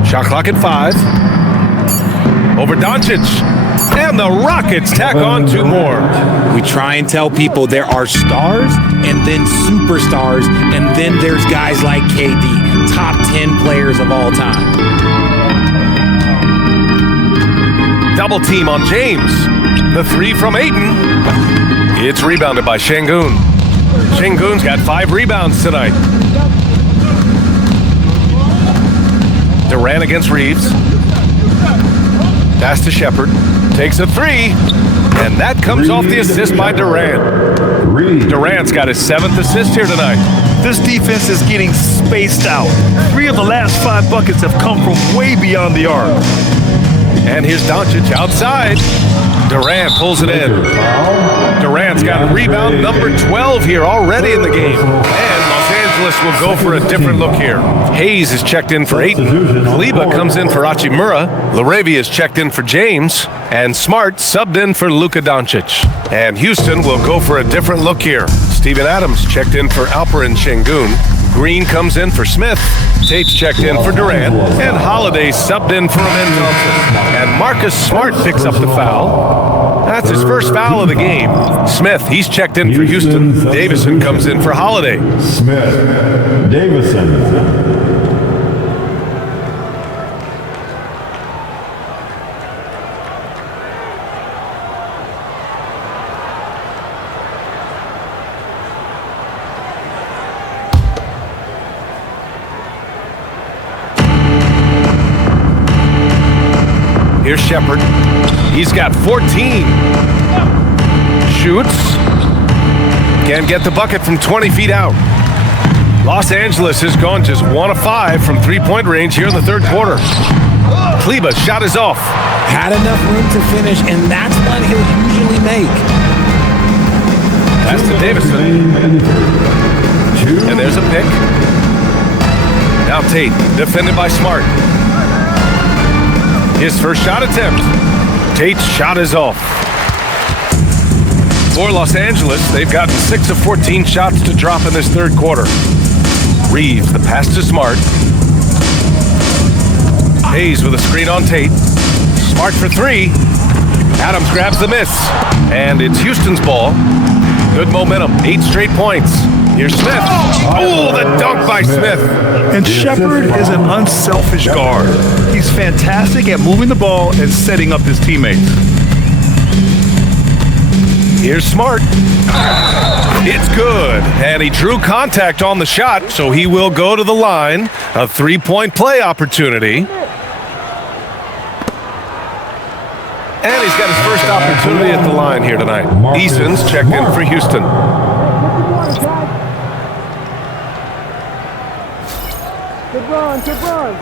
Shot clock at 5. Over Doncic. And the Rockets tack on 2 more. We try and tell people there are stars and then superstars, and then there's guys like KD, top 10 players of all time. Double team on James. The three from Ayton. It's rebounded by Şengün. Şengün's got 5 rebounds tonight. Durant against Reeves. Pass to Shepard. Takes a three. And that comes off the assist by Durant. Durant's got his 7th assist here tonight. This defense is getting spaced out. 3 of the last 5 buckets have come from way beyond the arc. And here's Doncic outside. Durant pulls it in. Durant's got rebound number 12 here already in the game. And Los Angeles will go for a different look here. Hayes is checked in for Ayton. Kleber comes in for Hachimura. Laravia is checked in for James. And Smart subbed in for Luka Doncic. And Houston will go for a different look here. Steven Adams checked in for Alperen Şengün. Green comes in for Smith. Tate's checked in for Durant. And Holiday subbed in for Amen Thompson. And Marcus Smart picks up the foul. That's his first foul of the game. Smith, he's checked in for Houston. Davison comes in for Holiday. Smith, Davison. Here's Shepard. He's got 14. Shoots. Can't get the bucket from 20 feet out. Los Angeles has gone just 1 of 5 from three-point range here in the third quarter. Kleber's shot is off. Had enough room to finish, and that's one he'll usually make. Pass to Davison. And there's a pick. Now Tate, defended by Smart. His first shot attempt. Tate's shot is off. For Los Angeles, they've gotten 6 of 14 shots to drop in this third quarter. Reeves, the pass to Smart. Hayes with a screen on Tate. Smart for 3. Adams grabs the miss. And it's Houston's ball. Good momentum, 8 straight points. Here's Smith. Oh, the dunk by Smith. And Shepard is an unselfish guard. He's fantastic at moving the ball and setting up his teammates. Here's Smart. It's good. And he drew contact on the shot, so he will go to the line. A 3-point play opportunity. And he's got his first opportunity at the line here tonight. Eason's checked in for Houston. Good run, good run.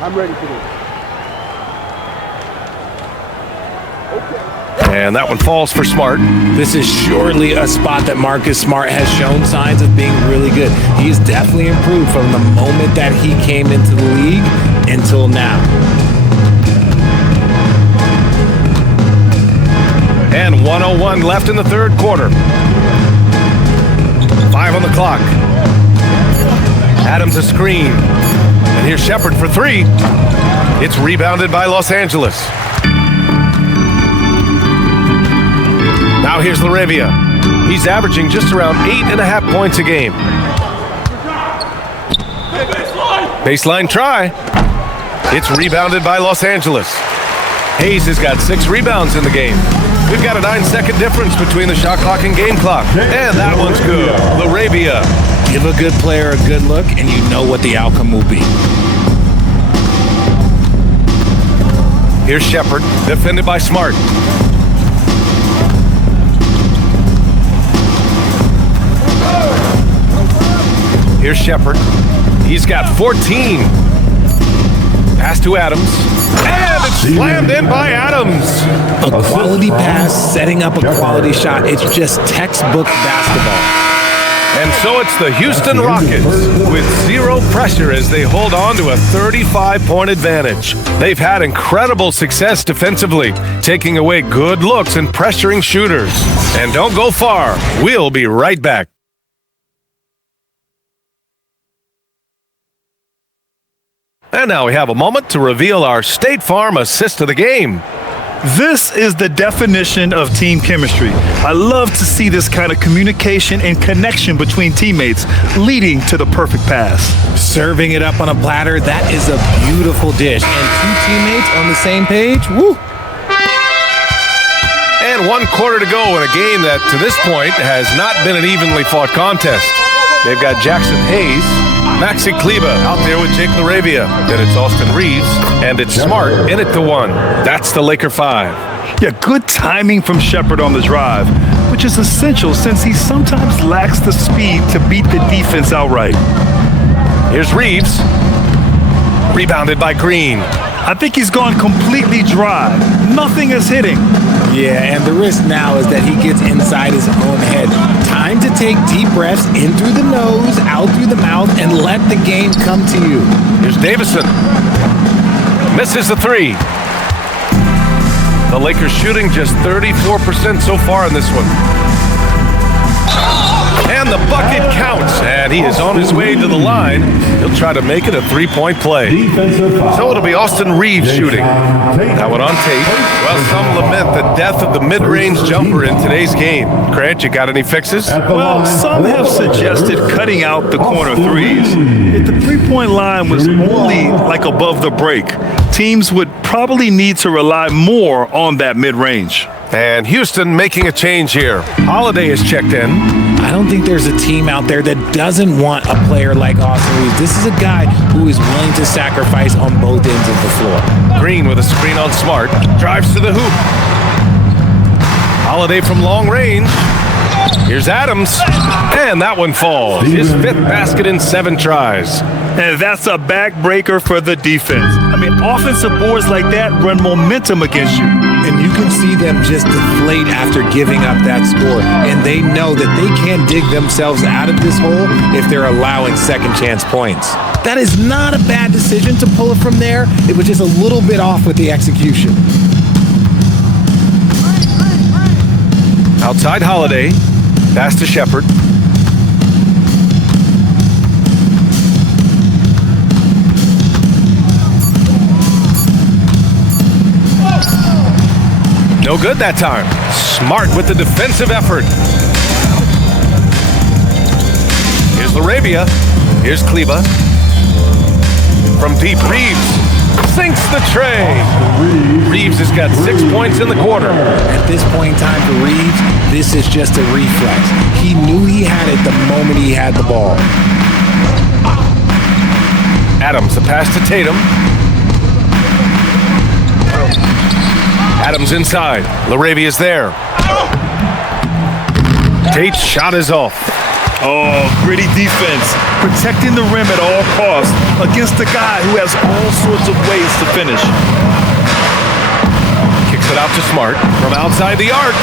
I'm ready for this. And that one falls for Smart. This is surely a spot that Marcus Smart has shown signs of being really good. He's definitely improved from the moment that he came into the league until now. And 1:01 left in the third quarter. 5 on the clock. Adams a screen. And here's Shepard for 3. It's rebounded by Los Angeles. Now here's Laravia. He's averaging just around 8.5 points a game. Baseline try. It's rebounded by Los Angeles. Hayes has got 6 rebounds in the game. We've got a 9-second difference between the shot clock and game clock. And that one's good. LaRavia. Give a good player a good look, and you know what the outcome will be. Here's Shepard, defended by Smart. Here's Shepard. He's got 14. Pass to Adams. And it's slammed in by Adams. A quality pass, setting up a quality shot. It's just textbook basketball. And so it's the Houston Rockets with 0 pressure as they hold on to a 35-point advantage. They've had incredible success defensively, taking away good looks and pressuring shooters. And don't go far. We'll be right back. And now we have a moment to reveal our State Farm assist of the game. This is the definition of team chemistry. I love to see this kind of communication and connection between teammates leading to the perfect pass. Serving it up on a platter, that is a beautiful dish. And 2 teammates on the same page, woo! And 1 quarter to go in a game that, to this point, has not been an evenly fought contest. They've got Jackson Hayes, Maxi Kleba out there with Jake LaRavia. Then it's Austin Reeves, and it's Smart in it to 1. That's the Laker 5. Yeah, good timing from Shepard on the drive, which is essential since he sometimes lacks the speed to beat the defense outright. Here's Reeves. Rebounded by Green. I think he's gone completely dry. Nothing is hitting. Yeah, and the risk now is that he gets inside his own head. Time to take deep breaths in through the nose, out through the mouth, and let the game come to you. Here's Davison. Misses the 3. The Lakers shooting just 34% so far in this one. And the bucket counts, and he is on his way to the line. He'll try to make it a 3-point play. So it'll be Austin Reeves shooting. That one on tape. Well, some lament the death of the mid-range jumper in today's game. Grant, you got any fixes? Well, some have suggested cutting out the corner threes. If the three-point line was only like above the break, teams would probably need to rely more on that mid-range. And Houston making a change here. Holiday is checked in. I don't think there's a team out there that doesn't want a player like Austin Reeves. This is a guy who is willing to sacrifice on both ends of the floor. Green with a screen on Smart. Drives to the hoop. Holiday from long range. Here's Adams. And that one falls. His 5th basket in 7 tries. And that's a backbreaker for the defense. I mean, offensive boards like that run momentum against you. And you can see them just deflate after giving up that score. And they know that they can't dig themselves out of this hole if they're allowing second chance points. That is not a bad decision to pull it from there. It was just a little bit off with the execution. Outside Holiday. Pass to Shepard. No good that time. Smart with the defensive effort. Here's LaRavia. Here's Kleba. From deep, Reeves sinks the tray. Reeves has got 6 points in the quarter. At this point in time for Reeves, this is just a reflex. He knew he had it the moment he had the ball. Adams, the pass to Tatum. Adams inside. LaRavia's there. Tate's shot is off. Oh, gritty defense. Protecting the rim at all costs against a guy who has all sorts of ways to finish. Kicks it out to Smart from outside the arc.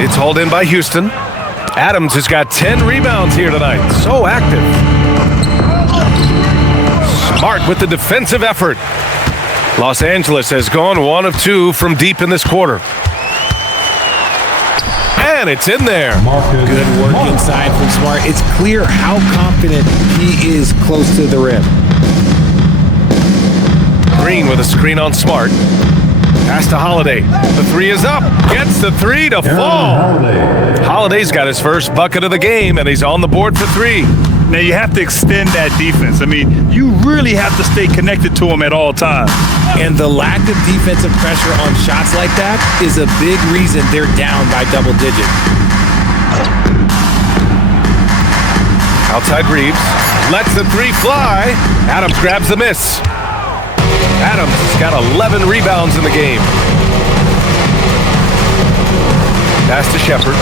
It's hauled in by Houston. Adams has got 10 rebounds here tonight. So active. Smart with the defensive effort. Los Angeles has gone 1 of 2 from deep in this quarter. And it's in there. Good work inside from Smart. It's clear how confident he is close to the rim. Green with a screen on Smart. Pass to Holiday. The 3 is up. Gets the 3 to fall. Holiday's got his first bucket of the game, and he's on the board for 3. Now you have to extend that defense. I mean, you really have to stay connected to them at all times. And the lack of defensive pressure on shots like that is a big reason they're down by double digits. Outside Reeves. Lets the three fly. Adams grabs the miss. Adams has got 11 rebounds in the game. Pass to Shepard.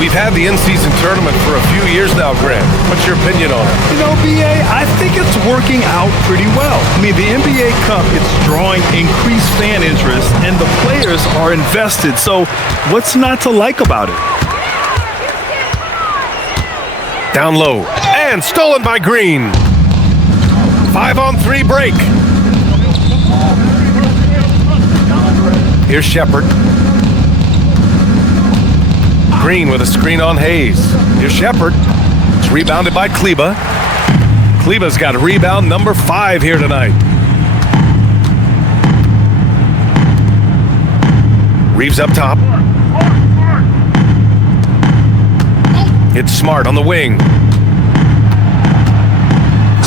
We've had the in-season tournament for a few years now, Grant. What's your opinion on it? You know, BA, I think it's working out pretty well. I mean, the NBA Cup, it's drawing increased fan interest, and the players are invested. So what's not to like about it? Down low. And stolen by Green. 5-on-3 break. Here's Shepard. Green with a screen on Hayes. Here's Shepard. It's rebounded by Kleba. Kleba's got rebound number 5 here tonight. Reeves up top. It's Smart on the wing.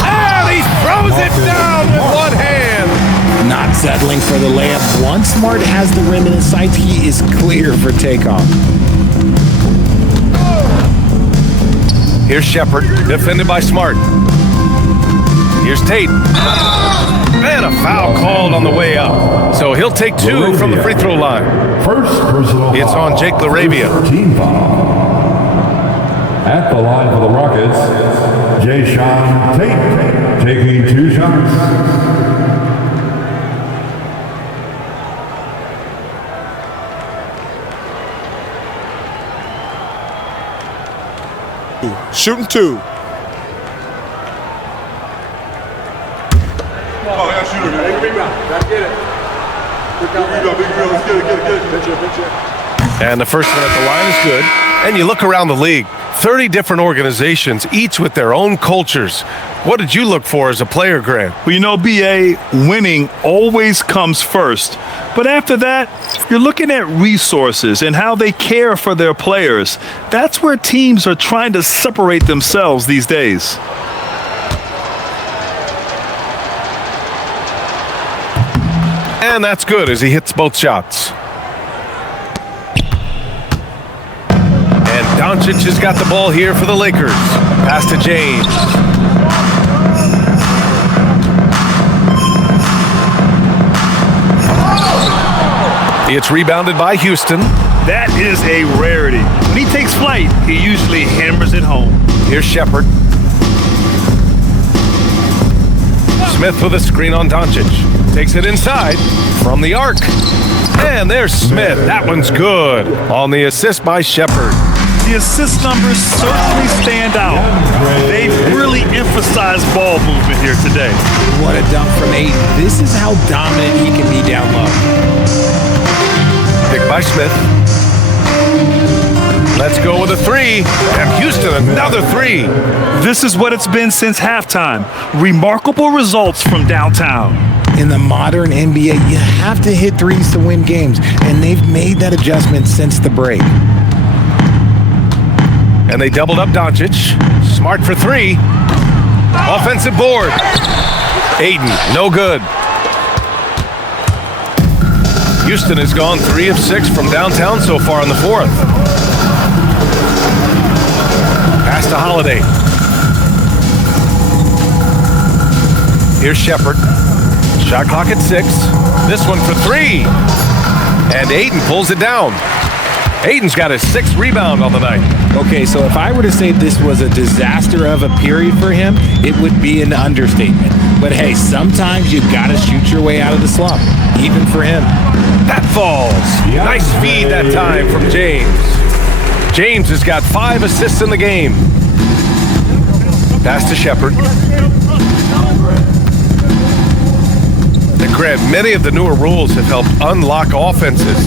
And he throws it down with one hand. Not settling for the layup. Once Smart has the rim in his sights, he is clear for takeoff. Here's Shepard, defended by Smart. Here's Tate. And a foul called on the way up. So he'll take 2 from the free throw line. First personal It's foul. on Jake LaRavia. Team foul. At the line for the Rockets, Jay-Sean Tate taking 2 shots. Shooting 2. And the first one at the line is good. And you look around the league, 30 different organizations, each with their own cultures. What did you look for as a player, Grant? Well, you know, BA, winning always comes first. But after that, you're looking at resources and how they care for their players. That's where teams are trying to separate themselves these days. And that's good as he hits both shots. And Doncic has got the ball here for the Lakers. Pass to James. It's rebounded by Houston. That is a rarity. When he takes flight, he usually hammers it home. Here's Shepard. Smith with a screen on Doncic. Takes it inside from the arc. And there's Smith. That one's good on the assist by Shepard. The assist numbers certainly stand out. They've really emphasized ball movement here today. What a dunk from Aiden. This is how dominant he can be down low. Picked by Smith. Let's go with a 3. And Houston, another 3. This is what it's been since halftime. Remarkable results from downtown. In the modern NBA, you have to hit threes to win games, and they've made that adjustment since the break. And they doubled up Doncic. Smart for 3. Offensive board. Aiden, no good. Houston has gone 3 of 6 from downtown so far in the 4th. Pass to Holiday. Here's Shepard. Shot clock at 6. This one for 3. And Aiden pulls it down. Aiden's got his 6th rebound on the night. Okay, so if I were to say this was a disaster of a period for him, it would be an understatement. But hey, sometimes you've got to shoot your way out of the slump, even for him. That falls. Nice feed that time from James. James has got 5 assists in the game. Pass to Shepard. Grant, many of the newer rules have helped unlock offenses.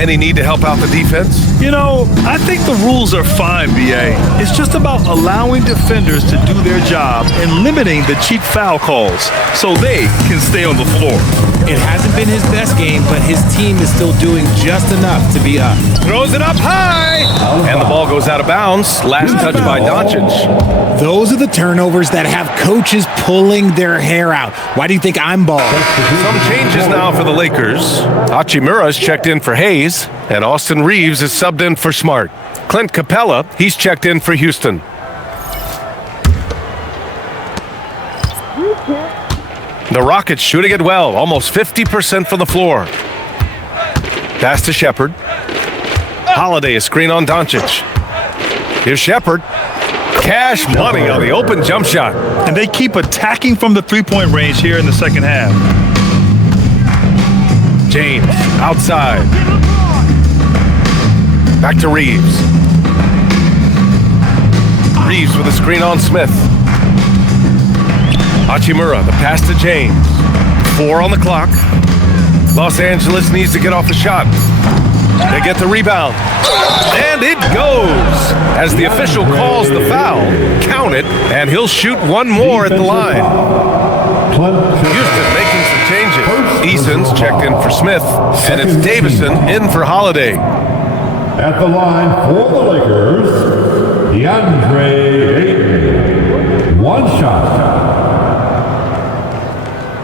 Any need to help out the defense? You know, I think the rules are fine, BA. It's just about allowing defenders to do their job and limiting the cheap foul calls so they can stay on the floor. It hasn't been his best game, but his team is still doing just enough to be up. Throws it up high! And the ball goes out of bounds. Last touch by Doncic. Those are the turnovers that have coaches pulling their hair out. Why do you think I'm bald? Some changes now for the Lakers. Hachimura's checked in for Hayes, and Austin Reeves is subbed in for Smart. Clint Capella, he's checked in for Houston. The Rockets shooting it well, almost 50% from the floor. Pass to Shepherd. Holiday, a screen on Doncic. Here's Shepherd. Cash money on the open jump shot. And they keep attacking from the three-point range here in the second half. James, outside. Back to Reeves. Reeves with a screen on Smith. Hachimura, the pass to James. 4 on the clock. Los Angeles needs to get off the shot. They get the rebound. And it goes! As the official calls the foul, count it, and he'll shoot one more at the line. Houston making some changes. Eason's checked in for Smith, and it's Davison in for Holiday. At the line for the Lakers, DeAndre Ayton. One shot.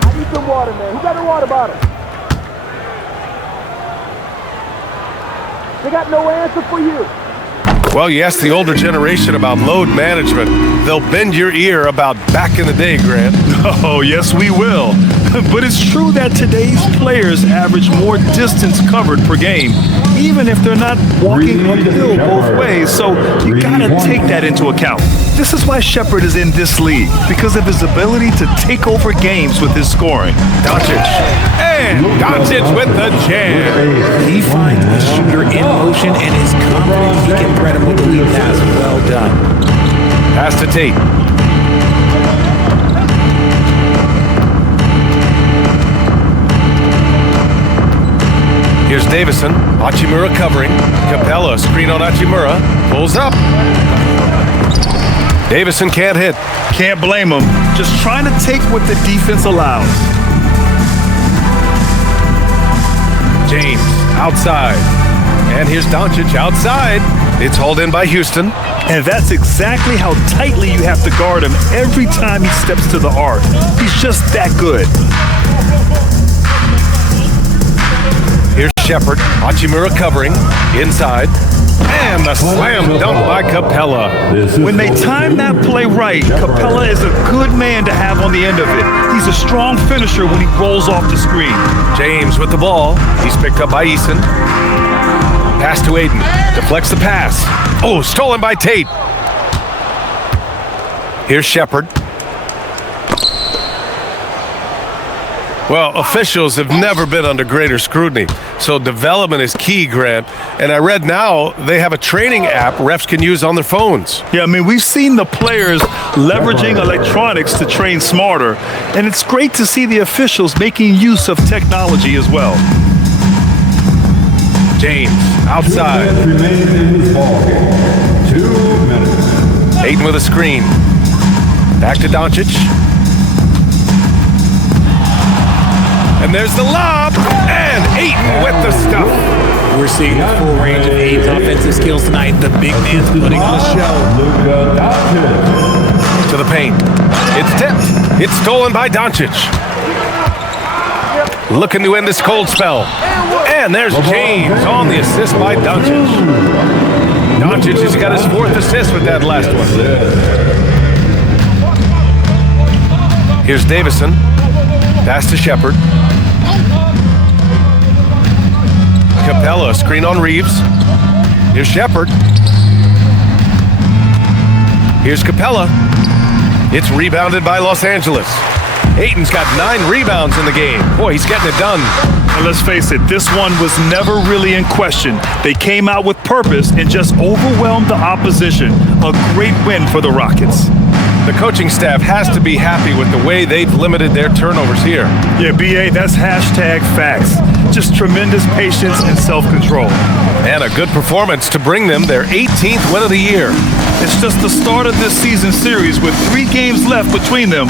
I need some water, man. Who got a water bottle? They got no answer for you. Well, you ask the older generation about load management. They'll bend your ear about back in the day, Grant. Oh, yes, we will. But it's true that today's players average more distance covered per game, even if they're not walking uphill both ways. So you gotta take that into account. This is why Shepherd is in this league, because of his ability to take over games with his scoring. Doncic. And Doncic with the jam. He finds the shooter in motion and is confident he can thread him with the lead pass. Well done. Pass to Tate. Here's Davison. Hachimura covering. Capella, screen on Hachimura. Pulls up. Davison can't hit. Can't blame him. Just trying to take what the defense allows. James, outside. And here's Doncic outside. It's hauled in by Houston. And that's exactly how tightly you have to guard him every time he steps to the arc. He's just that good. Here's Shepherd. Hachimura covering. Inside. And the slam dunk by Capella. When they time that play right, Capella is a good man to have on the end of it. He's a strong finisher when he rolls off the screen. James with the ball. He's picked up by Eason. Pass to Aiden. Deflects the pass. Oh, stolen by Tate. Here's Shepherd. Well, officials have never been under greater scrutiny, so development is key, Grant. And I read now they have a training app refs can use on their phones. Yeah, I mean, we've seen the players leveraging electronics to train smarter, and it's great to see the officials making use of technology as well. James, outside. 2 minutes remain in this ballgame. 2 minutes. Aiden with a screen. Back to Doncic. And there's the lob, and Ayton with the stuff. We're seeing the full range of Ayton's offensive skills tonight. The big man's putting on a show. Luka Doncic. To the paint. It's tipped. It's stolen by Doncic. Looking to end this cold spell. And there's James on the assist by Doncic. Doncic has got his 4th assist with that last one. Here's Davison. Pass to Shepherd. Capella, screen on Reeves. Here's Shepherd. Here's Capella. It's rebounded by Los Angeles. Ayton's got 9 rebounds in the game. Boy, he's getting it done. And let's face it, this one was never really in question. They came out with purpose and just overwhelmed the opposition. A great win for the Rockets. The coaching staff has to be happy with the way they've limited their turnovers here. Yeah, BA, that's hashtag facts. Just tremendous patience and self-control. And a good performance to bring them their 18th win of the year. It's just the start of this season series with 3 games left between them,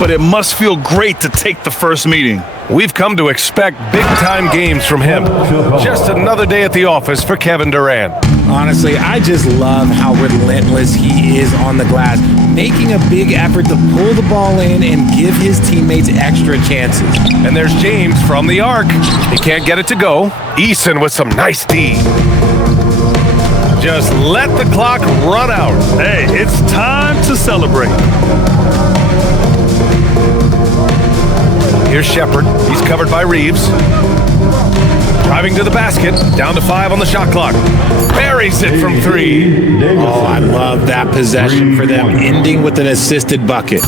but it must feel great to take the first meeting. We've come to expect big-time games from him. Just another day at the office for Kevin Durant. Honestly, I just love how relentless he is on the glass, making a big effort to pull the ball in and give his teammates extra chances. And there's James from the arc. He can't get it to go. Eason with some nice D. Just let the clock run out. Hey, it's time to celebrate. Here's Shepard. He's covered by Reeves. Driving to the basket. Down to 5 on the shot clock. Buries it from 3. Oh, I love that possession for them, ending with an assisted bucket.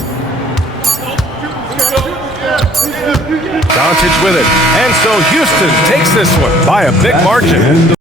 Doncic with it. And so Houston takes this one by a big margin.